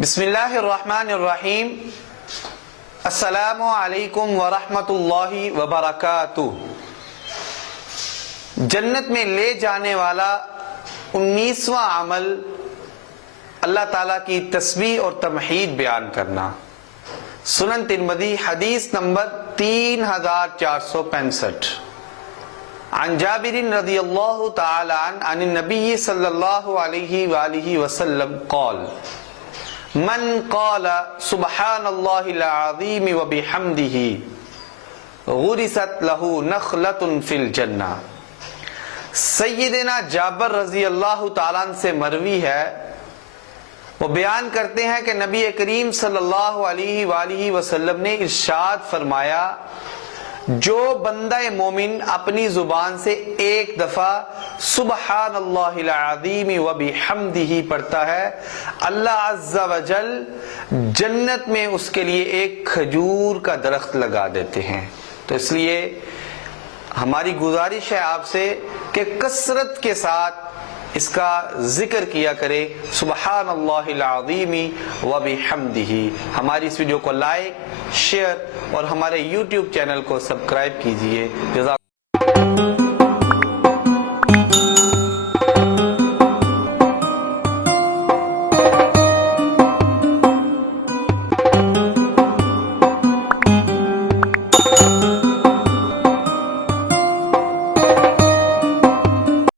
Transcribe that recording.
بسم اللہ الرحمن الرحیم۔ السلام علیکم ورحمۃ اللہ وبرکاتہ۔ جنت میں لے جانے والا 19واں عمل اللہ تعالیٰ کی تسبیح اور تمحید بیان کرنا۔ سنن ترمذی حدیث نمبر 3465۔ عن جابر رضی اللہ تعالی عنہ عن النبی صلی اللہ علیہ وآلہ وسلم قال من قال سبحان اللہ العظیم وبحمدہ غرست لہ نخلۃ فی الجنہ۔ سیدنا جابر رضی اللہ تعالیٰ عنہ سے مروی ہے، وہ بیان کرتے ہیں کہ نبی کریم صلی اللہ علیہ وآلہ وسلم نے ارشاد فرمایا، جو بندہ مومن اپنی زبان سے ایک دفعہ سبحان اللہ العظیم وبحمدہ پڑھتا ہے، اللہ عز و جل جنت میں اس کے لیے ایک کھجور کا درخت لگا دیتے ہیں۔ تو اس لیے ہماری گزارش ہے آپ سے کہ کثرت کے ساتھ اس کا ذکر کیا کرے، سبحان اللہ العظیم وبحمدہ۔ ہماری اس ویڈیو کو لائک، شیئر اور ہمارے یوٹیوب چینل کو سبسکرائب کیجیے۔ جزاک